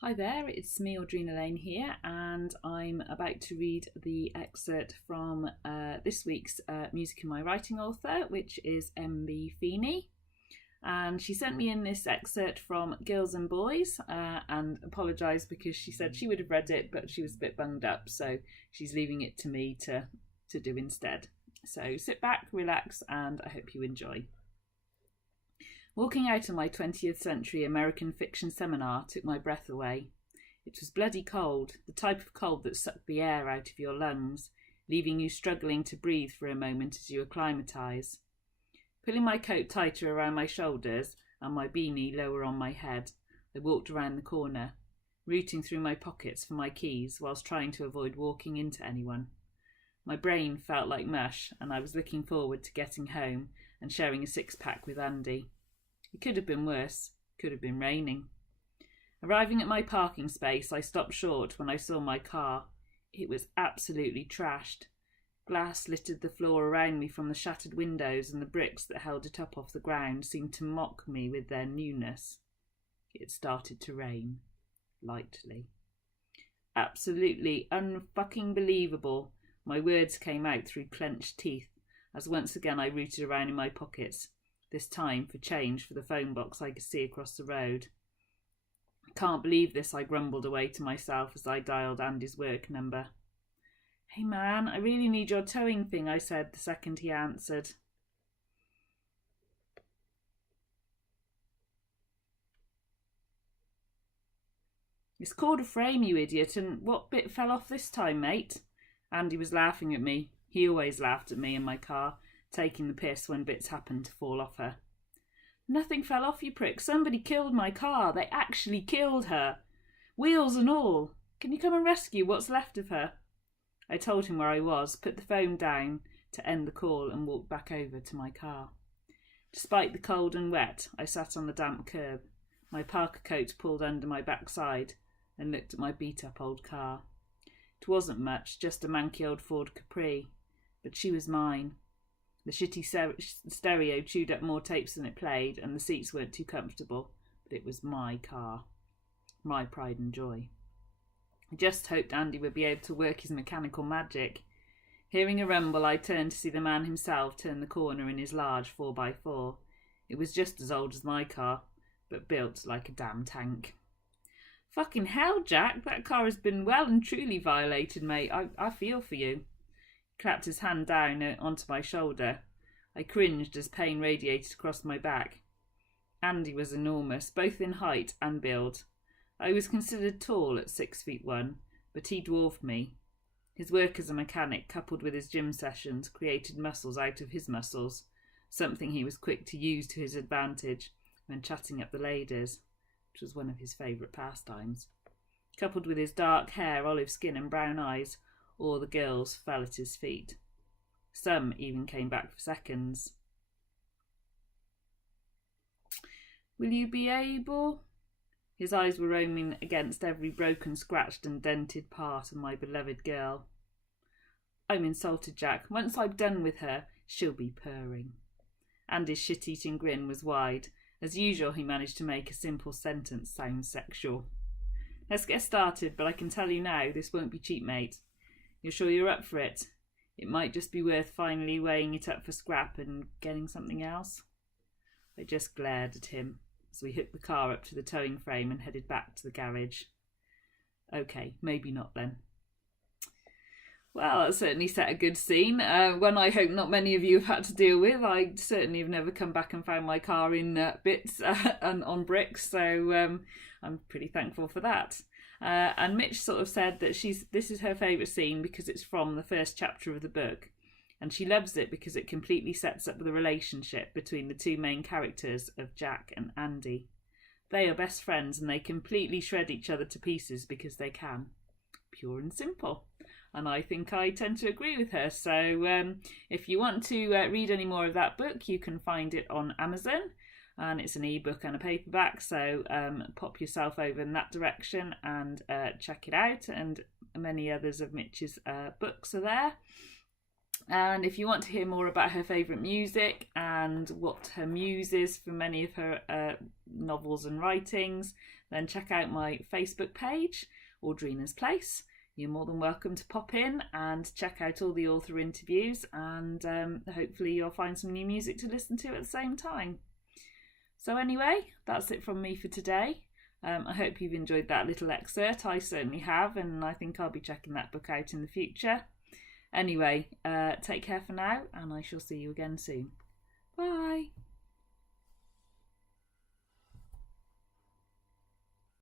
Hi there, it's me Audrina Lane here, and I'm about to read the excerpt from this week's Music in My Writing author, which is M B Feeney. And she sent me in this excerpt from Girls and Boys and apologised because she said she would have read it, but she was a bit bunged up, so she's leaving it to me to do instead. So sit back, relax, and I hope you enjoy. Walking out of my 20th century American fiction seminar took my breath away. It was bloody cold, the type of cold that sucked the air out of your lungs, leaving you struggling to breathe for a moment as you acclimatise. Pulling my coat tighter around my shoulders and my beanie lower on my head, I walked around the corner, rooting through my pockets for my keys whilst trying to avoid walking into anyone. My brain felt like mush, and I was looking forward to getting home and sharing a six-pack with Andy. It could have been worse. Could have been raining. Arriving at my parking space, I stopped short when I saw my car. It was absolutely trashed. Glass littered the floor around me from the shattered windows, and the bricks that held it up off the ground seemed to mock me with their newness. It started to rain. Lightly. Absolutely unfucking believable. My words came out through clenched teeth as once again I rooted around in my pockets. This time for change for the phone box I could see across the road. I can't believe this, I grumbled away to myself as I dialed Andy's work number. Hey man, I really need your towing thing, I said the second he answered. It's called a frame, you idiot, and what bit fell off this time, mate? Andy was laughing at me. He always laughed at me in my car, taking the piss when bits happened to fall off her. Nothing fell off, you prick. Somebody killed my car. They actually killed her. Wheels and all. Can you come and rescue what's left of her? I told him where I was, put the phone down to end the call and walked back over to my car. Despite the cold and wet, I sat on the damp curb, my parka coat pulled under my backside, and looked at my beat-up old car. It wasn't much, just a manky old Ford Capri, but she was mine. The shitty stereo chewed up more tapes than it played, and the seats weren't too comfortable, but it was my car. My pride and joy. I just hoped Andy would be able to work his mechanical magic. Hearing a rumble, I turned to see the man himself turn the corner in his large 4x4. It was just as old as my car, but built like a damn tank. Fucking hell, Jack, that car has been well and truly violated, mate. I feel for you. Clapped his hand down onto my shoulder. I cringed as pain radiated across my back. Andy was enormous, both in height and build. I was considered tall at 6'1", but he dwarfed me. His work as a mechanic, coupled with his gym sessions, created muscles out of his muscles, something he was quick to use to his advantage when chatting up the ladies, which was one of his favourite pastimes. Coupled with his dark hair, olive skin and brown eyes, all the girls fell at his feet. Some even came back for seconds. Will you be able? His eyes were roaming against every broken, scratched and dented part of my beloved girl. I'm insulted, Jack. Once I've done with her, she'll be purring. And his shit-eating grin was wide. As usual, he managed to make a simple sentence sound sexual. Let's get started, but I can tell you now, this won't be cheap, mate. You're sure you're up for it? It might just be worth finally weighing it up for scrap and getting something else. I just glared at him as we hooked the car up to the towing frame and headed back to the garage. Okay, maybe not then. Well, that certainly set a good scene. One I hope not many of you have had to deal with. I certainly have never come back and found my car in bits and on bricks, so I'm pretty thankful for that. And Mitch sort of said that this is her favourite scene because it's from the first chapter of the book, and she loves it because it completely sets up the relationship between the two main characters of Jack and Andy. They are best friends and they completely shred each other to pieces because they can. Pure and simple. And I think I tend to agree with her. So if you want to read any more of that book, you can find it on Amazon. And it's an ebook and a paperback, so pop yourself over in that direction and check it out. And many others of Mitch's books are there. And if you want to hear more about her favourite music and what her muse is for many of her novels and writings, then check out my Facebook page, Audrina's Place. You're more than welcome to pop in and check out all the author interviews, and hopefully you'll find some new music to listen to at the same time. So anyway, that's it from me for today. I hope you've enjoyed that little excerpt. I certainly have, and I think I'll be checking that book out in the future. Anyway, take care for now, and I shall see you again soon. Bye.